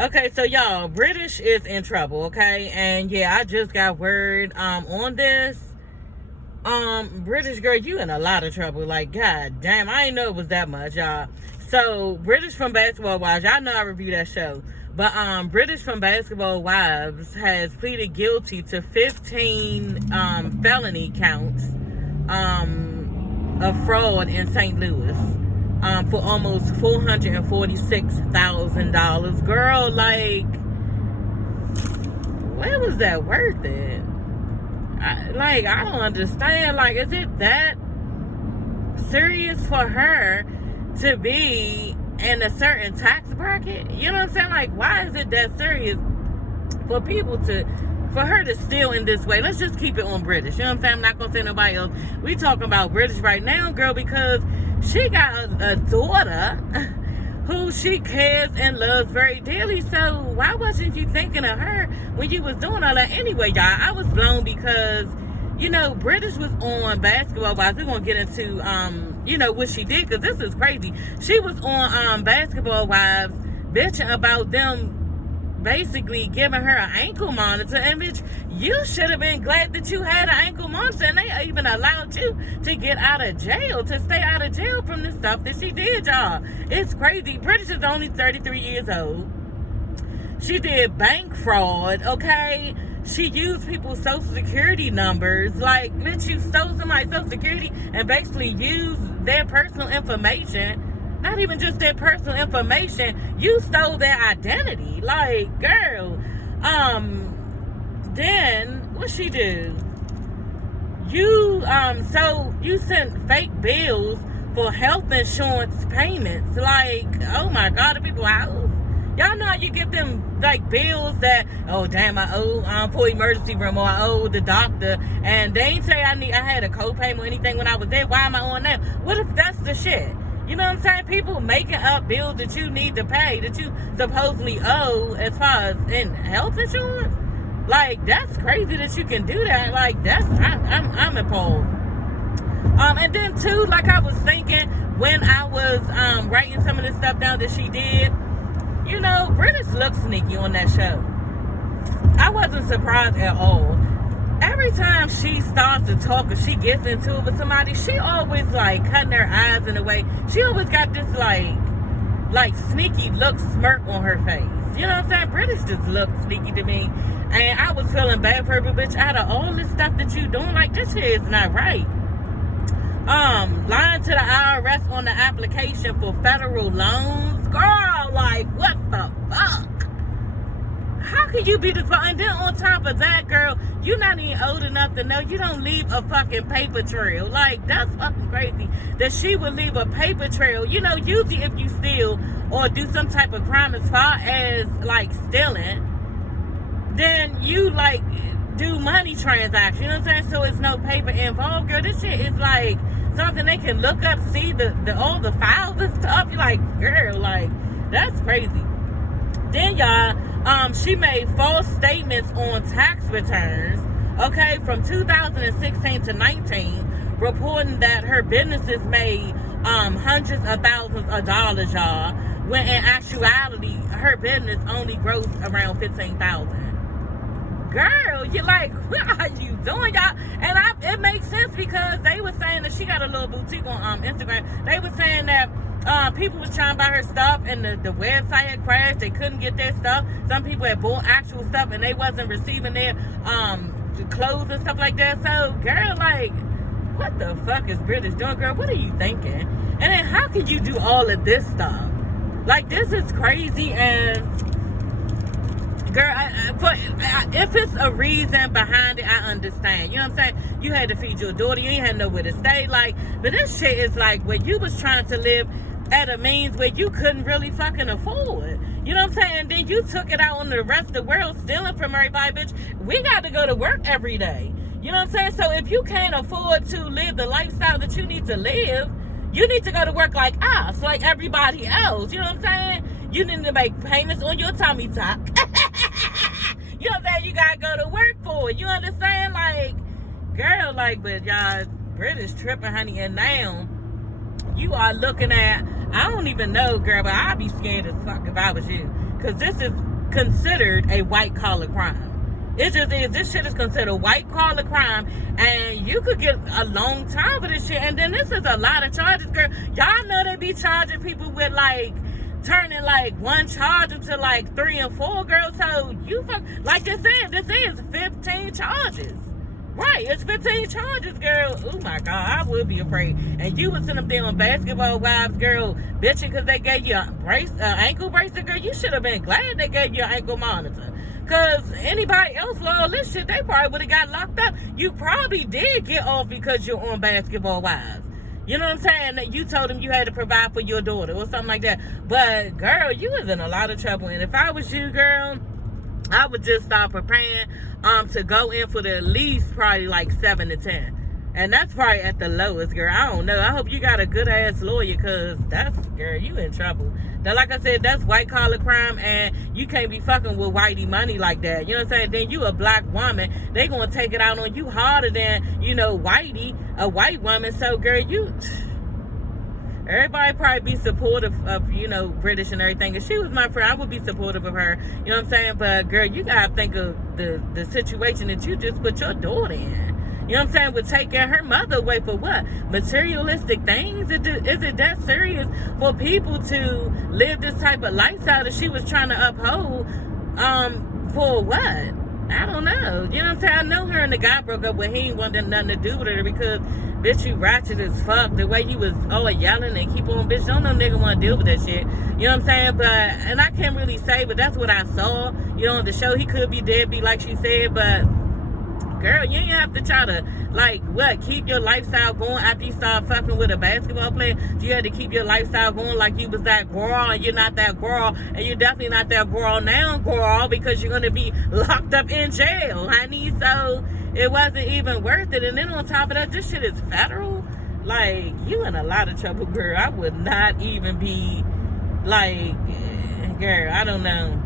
Okay, so y'all, British is in trouble, okay? And yeah, I just got word on this. British girl, you in a lot of trouble. Like, god damn, I didn't know it was that much, y'all. So, British from Basketball Wives, y'all know I review that show. But British from Basketball Wives has pleaded guilty to 15 felony counts of fraud in St. Louis. For almost $446,000. Girl, like, where was that worth it? I don't understand. Like, is it that serious for her to be in a certain tax bracket? You know what I'm saying? Like, why is it that serious for her to steal in this way? Let's just keep it on British. You know what I'm saying? I'm not going to say nobody else. We talking about British right now, girl, because she got a daughter who she cares and loves very dearly. So why wasn't you thinking of her when you was doing all that anyway, y'all? I was blown because, British was on Basketball Wives. We're going to get into, what she did, because this is crazy. She was on Basketball Wives bitching about them basically giving her an ankle monitor, and bitch, you should have been glad that you had an ankle monitor, and they even allowed you to get out of jail, to stay out of jail from the stuff that she did, y'all. It's crazy. British is only 33 years old. She did bank fraud, okay? She used people's social security numbers. Like, bitch, you stole somebody's social security and basically used their personal information. Not even just their personal information, you stole their identity. Like, girl, then what she do? You sent fake bills for health insurance payments. Like, oh my God, the people out. Y'all know how you give them like bills that, oh damn, I owe for emergency room, or I owe the doctor, and they ain't say I had a copayment or anything when I was there. Why am I on that? What if that's the shit? You know what I'm saying? People making up bills that you need to pay, that you supposedly owe as far as in health insurance. Like, that's crazy that you can do that. Like, I'm appalled. And then too, like I was thinking when I was writing some of this stuff down that she did, British looks sneaky on that show. I wasn't surprised at all. Every time she starts to talk or she gets into it with somebody, she always like cutting her eyes in a way. She always got this like sneaky look, smirk on her face. You know what I'm saying? British just looked sneaky to me. And I was feeling bad for her, but bitch, out of all this stuff that you doing, like, this shit is not right. Lying to the IRS on the application for federal loans. Girl, like, what the fuck? How can you be this? And then on top of that, girl, you're not even old enough to know you don't leave a fucking paper trail. Like, that's fucking crazy that she would leave a paper trail. Usually if you steal or do some type of crime as far as like stealing, then you like do money transactions. You know what I'm saying? So it's no paper involved, girl. This shit is like something they can look up, see all the files and stuff. You're like, girl, like, that's crazy. Then y'all, she made false statements on tax returns, okay, from 2016 to 19, reporting that her businesses made hundreds of thousands of dollars, y'all, when in actuality, her business only grossed around $15,000. Girl, you're like, what are you doing, y'all? And it makes sense because they were saying that she got a little boutique on Instagram. They were saying that people was trying to buy her stuff and the website had crashed. They couldn't get their stuff. Some people had bought actual stuff and they wasn't receiving their clothes and stuff like that. So, girl, like, what the fuck is British doing, girl? What are you thinking? And then how could you do all of this stuff? Like, this is crazy. And girl, if it's a reason behind it, I understand. You know what I'm saying? You had to feed your daughter. You ain't had nowhere to stay. Like, but this shit is like where you was trying to live at a means where you couldn't really fucking afford. You know what I'm saying? And then you took it out on the rest of the world, stealing from everybody, bitch. We got to go to work every day. You know what I'm saying? So if you can't afford to live the lifestyle that you need to live, you need to go to work like us, like everybody else. You know what I'm saying? You need to make payments on your tummy tuck. You know what I'm saying? You gotta go to work for it. You understand? Like, girl, like, but y'all, British tripping, honey. And now you are looking at, I don't even know, girl, but I'd be scared as fuck if I was you. Because this is considered a white collar crime. It just is. This shit is considered a white collar crime, and you could get a long time for this shit. And then this is a lot of charges, girl. Y'all know they be charging people with like turning like one charge into like 3 and 4, girl. So you fuck, like this is 15 charges. Right, it's 15 charges, girl. Oh my God, I would be afraid. And you was sitting up there on Basketball Wives, girl, bitching because they gave you a ankle bracelet, girl. You should have been glad they gave you an ankle monitor. Because anybody else with all this shit, they probably would have got locked up. You probably did get off because you're on Basketball Wives. You know what I'm saying? That you told them you had to provide for your daughter or something like that. But, girl, you was in a lot of trouble. And if I was you, girl, I would just start preparing to go in for the at least probably like 7 to 10. And that's probably at the lowest, girl. I don't know. I hope you got a good ass lawyer, because that's, girl, you in trouble. Now, like I said, that's white collar crime, and you can't be fucking with whitey money like that. You know what I'm saying? Then you a black woman. They gonna take it out on you harder than, you know, whitey, a white woman. So, girl, you... Everybody probably be supportive of, you know, British and everything. If she was my friend, I would be supportive of her. You know what I'm saying? But, girl, you got to think of the situation that you just put your daughter in. You know what I'm saying? With taking her mother away for what? Materialistic things? Is it that serious for people to live this type of lifestyle that she was trying to uphold? For what? I don't know. You know what I'm saying? I know her and the guy broke up when he ain't wanted nothing to do with her, because, bitch, you ratchet as fuck. The way you was always yelling and keep on, bitch, don't no nigga want to deal with that shit. You know what I'm saying? But, and I can't really say, but that's what I saw. You know, on the show, he could be deadbeat like she said, but, girl, you ain't have to try to, like, what, keep your lifestyle going after you start fucking with a basketball player. You had to keep your lifestyle going like you was that girl, and you're not that girl, and you're definitely not that girl now, girl, because you're going to be locked up in jail, honey. So it wasn't even worth it. And then on top of that, this shit is federal. Like, you in a lot of trouble, girl. I would not even be, like, girl, I don't know.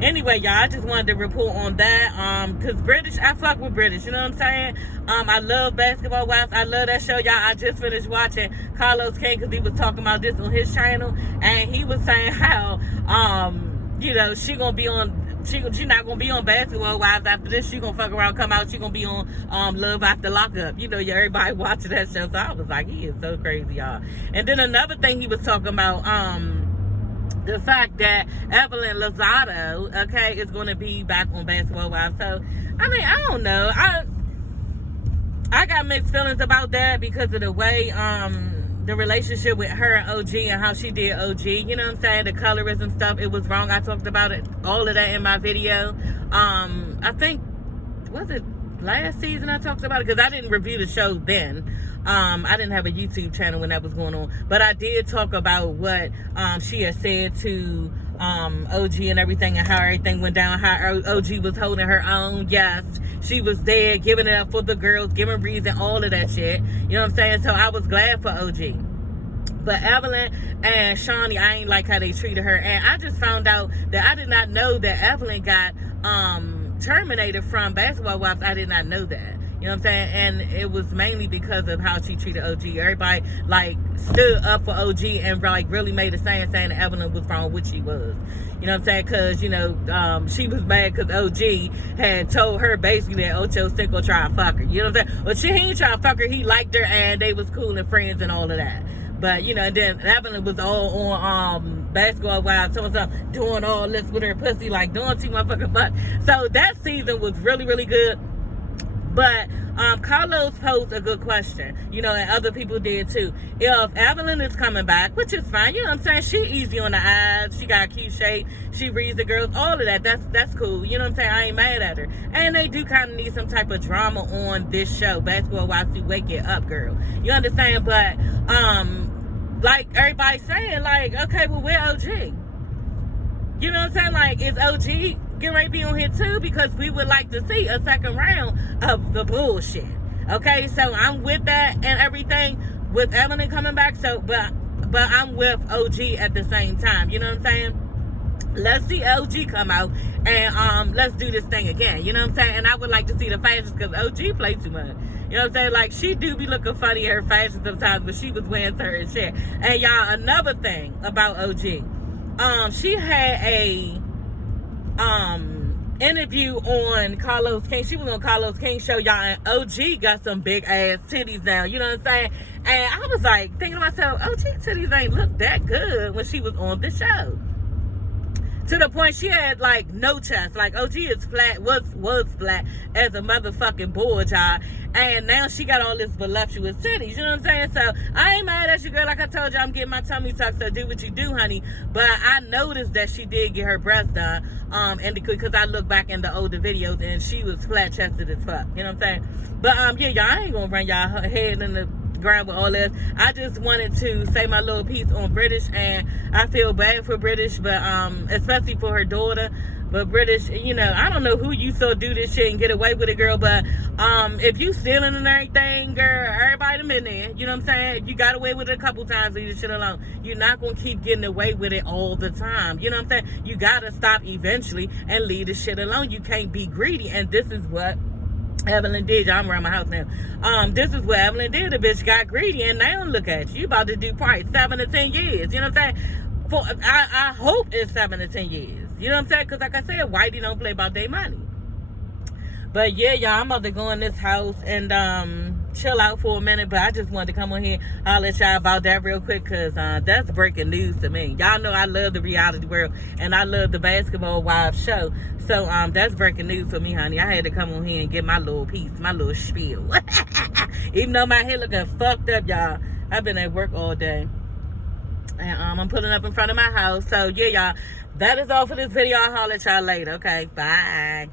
Anyway, y'all, I just wanted to report on that. Because British, I fuck with British, you know what I'm saying? I love Basketball Wives. I love that show, y'all. I just finished watching Carlos King, because he was talking about this on his channel. And he was saying how, you know, she not gonna be on Basketball Wives after this. She gonna fuck around, come out. She gonna be on Love After Lockup. You know, everybody watching that show. So I was like, he is so crazy, y'all. And then another thing he was talking about, the fact that Evelyn Lozado, okay, is going to be back on Basketball Wives. So, I mean, I don't know. I got mixed feelings about that because of the way the relationship with her and OG and how she did OG. You know what I'm saying? The colorism stuff, it was wrong. I talked about it, all of that in my video. I think, was it last season I talked about it? Because I didn't review the show then. I didn't have a YouTube channel when that was going on, but I did talk about what she had said to OG and everything, and how everything went down, how OG was holding her own. Yes, she was there, giving it up for the girls, giving reason, all of that shit. You know what I'm saying? So I was glad for OG. But Evelyn and Shawnee, I ain't like how they treated her. And I just found out that I did not know that Evelyn got terminated from Basketball Wives. I did not know that. You know what I'm saying? And it was mainly because of how she treated OG. Everybody, like, stood up for OG and, like, really made a stand saying that Evelyn was wrong, which she was. You know what I'm saying? Because, you know, she was mad because OG had told her basically that Ocho Cinco tried to fuck her. You know what I'm saying? Well, she ain't trying to fuck her. He liked her, and they was cool and friends and all of that. But, you know, and then Evelyn was all on Basketball Wives, doing all this with her pussy, like, doing too motherfucking much. So that season was really, really good. But Carlos posed a good question, you know, and other people did too. If Evelyn is coming back, which is fine, you know what I'm saying? She easy on the eyes. She got a cute shape. She reads the girls. All of that. That's cool. You know what I'm saying? I ain't mad at her. And they do kind of need some type of drama on this show, Basketball Wives, to wake it up, girl. You understand? But like everybody saying, like, okay, well, where OG? You know what I'm saying? Like, is OG getting ready to be on here too? Because we would like to see a second round of the bullshit. Okay, so I'm with that and everything with Evelyn coming back. So, but I'm with OG at the same time. You know what I'm saying? Let's see OG come out and let's do this thing again. You know what I'm saying? And I would like to see the fashions, because OG plays too much. You know what I'm saying? Like, she do be looking funny in her fashion sometimes, but she was wearing certain shit. And y'all, another thing about OG. She had a interview on Carlos King. She was on Carlos King's show, y'all, and OG got some big ass titties now. You know what I'm saying? And I was like thinking to myself, OG titties ain't look that good when she was on the show. To the point she had like no chest. Like OG is flat, was flat as a motherfucking board, y'all. And now she got all this voluptuous titties. You know what I'm saying? So I ain't mad at you, girl. Like I told you, I'm getting my tummy tucked. So do what you do, honey. But I noticed that she did get her breasts done. And because I look back in the older videos and she was flat chested as fuck. You know what I'm saying? But yeah, y'all, I ain't gonna run y'all head in the ground with all this. I just wanted to say my little piece on British, and I feel bad for British, but especially for her daughter. But British, you know, I don't know who you saw do this shit and get away with it, girl. But if you stealing and everything, girl, everybody them in there. You know what I'm saying? If you got away with it a couple times, leave the shit alone. You're not gonna keep getting away with it all the time. You know what I'm saying? You gotta stop eventually and leave the shit alone. You can't be greedy, and this is what Evelyn did. I'm around my house now. This is what Evelyn did. The bitch got greedy, and now look at you. You about to do probably 7 to 10 years. You know what I'm saying? I hope it's 7 to 10 years. You know what I'm saying? Because like I said, whitey don't play about their money. But yeah, y'all, I'm about to go in this house and chill out for a minute. But I just wanted to come on here. I'll let y'all about that real quick, because that's breaking news to me. Y'all know I love the reality world and I love the Basketball Wives show. So that's breaking news for me, honey. I had to come on here and get my little piece, my little spiel. Even though my hair looking fucked up, y'all. I've been at work all day. And I'm pulling up in front of my house. So yeah, y'all, that is all for this video. I'll holler at y'all later. Okay, bye.